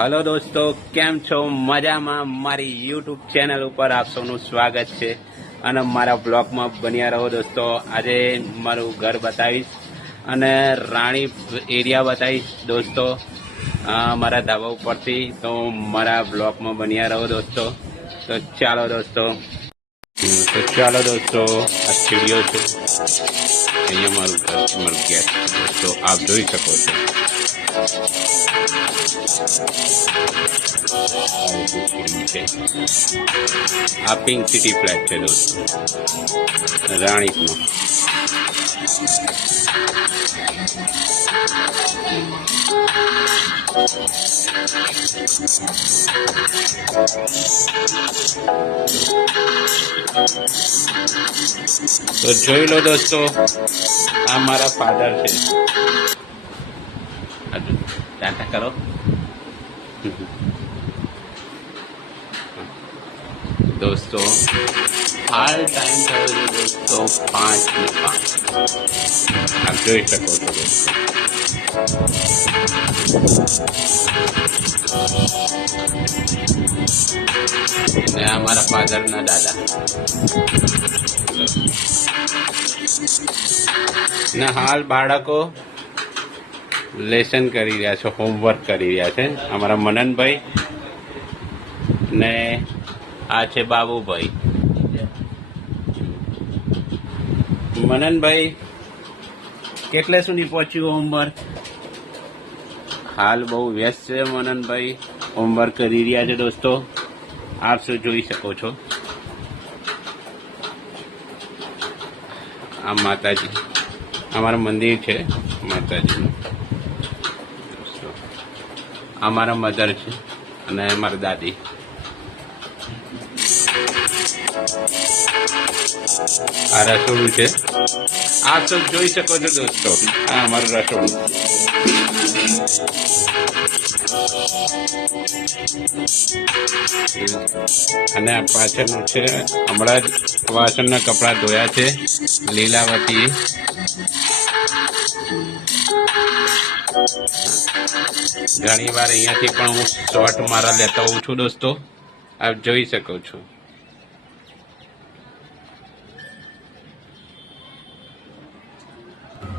Hello दोस्तों, केम छो मजाમાં? મારી યુટ્યુબ ચેનલ ઉપર આપ સૌનું સ્વાગત છે અને મારા બ્લોગમાં બન્યા રહો દોસ્તો. આજે મારું ઘર બતાવીશ અને રાણી એરિયા બતાવીશ દોસ્તો મારા ધાબા ઉપરથી. તો મારા બ્લોગમાં બન્યા રહો દોસ્તો. તો ચાલો દોસ્તો, આ સીડીઓ છે, અહીંયા મારું ઘર, મારું ગેટ દોસ્તો આપ જોઈ શકો છો. આ પિંક સિટી ફ્લેટ છે દોસ્તો, રાણીપમાં. તો જોઈ લો દોસ્તો, આ મારા ફાધર છે. ટાટા કરો. दोस्तों हाल टाइम थयो छे दोस्तों 5:05. आप જોઈ શકો છો दोस्तों. ને આ મારા ફાધર ના દાદા ને હાલ બાળકો લેસન કરી રહ્યા છે, હોમવર્ક કરી રહ્યા છે. અમારા મનનભાઈ ને આ છે બાબુભાઈ. મનનભાઈ કેટલે સુધી પહોંચ્યું હોમવર્ક? હાલ બહુ વ્યસ્ત છે મનનભાઈ, હોમવર્ક કરી રહ્યા છે દોસ્તો. આપ શું જોઈ શકો છો. આ માતાજી, અમારું મંદિર છે માતાજીનું. આ મારા મધર છે અને મારા દાદી. આ રસોડું છે, આપ સૌ જોઈ શકો છો દોસ્તો. આ અમારું રસોડું. અને આ પાછળનું છે, હમણાં જ વાસણના કપડા ધોયા છે લીલાવતી. ઘણી વાર અહીંયાથી પણ હું શોર્ટ મારા લેતા હોઉં છું દોસ્તો, આપ જોઈ શકો છો.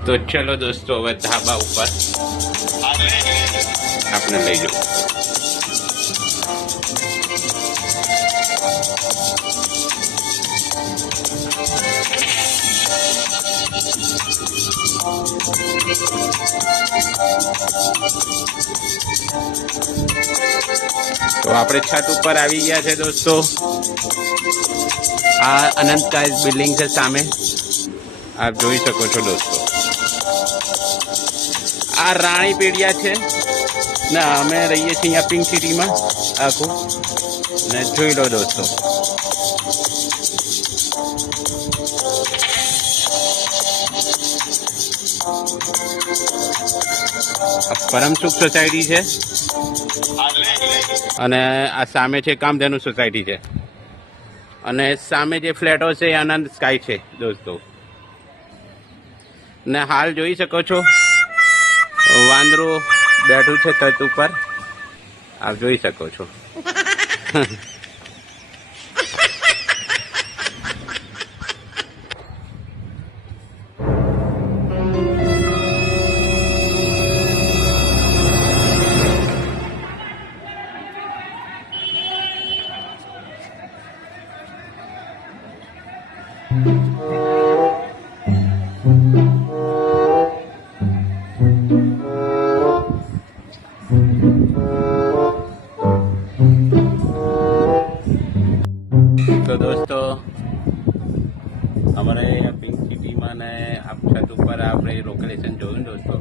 તો ચલો દોસ્તો, હવે ધાબા ઉપર આપણે લઈ જાઓ. તો આપણે છત ઉપર આવી ગયા છે દોસ્તો. આ અનંતકાય બિલ્ડિંગ છે સામે, આપ જોઈ શકો છો દોસ્તો. આ રાણી પેડિયા છે ને અમે રહીએ છીએ અહીંયા પિંક સિટીમાં આખું. ને જોઈ લો દોસ્તો, પરમ સુખ સોસાયટી છે અને આ સામે છે કામધેનુ સોસાયટી છે અને સામે જે ફ્લેટો છે એ આનંદ સ્કાય છે દોસ્તો. ને હાલ જોઈ શકો છો વાંદરું બેઠું છે છત ઉપર, આપ જોઈ શકો છો. તો દોસ્તો અમારે પિંક સિટીમાં ને આ છત ઉપર આપણે લોકેશન જોયું દોસ્તો,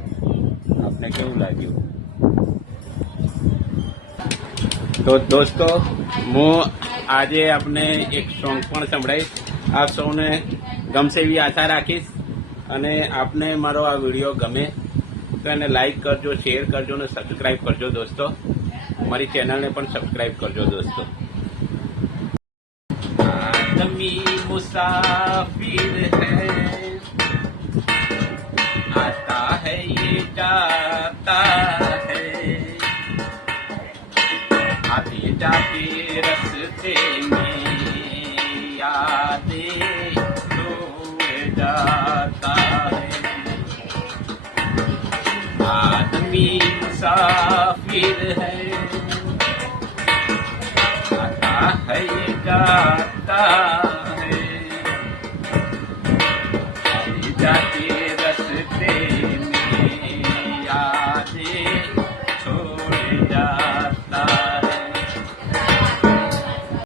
આપને કેવું લાગ્યું? તો દોસ્તો હું આજે આપને એક સોંગ પણ સંભળાવીશ, આપ સૌને ગમશે એવી આશા રાખીશ. અને આપને મારો આ વિડીયો ગમે તો એને લાઈક કરજો, શેર કરજો અને સબસ્ક્રાઈબ કરજો દોસ્તો. મારી ચેનલને પણ સબસ્ક્રાઈબ કરજો દોસ્તો. आदमी मुसाफिर है, आता है ये जाता है, आते जाते रस्ते में यादें छोड़ जाता है। आदमी मुसाफिर है, आता है जाता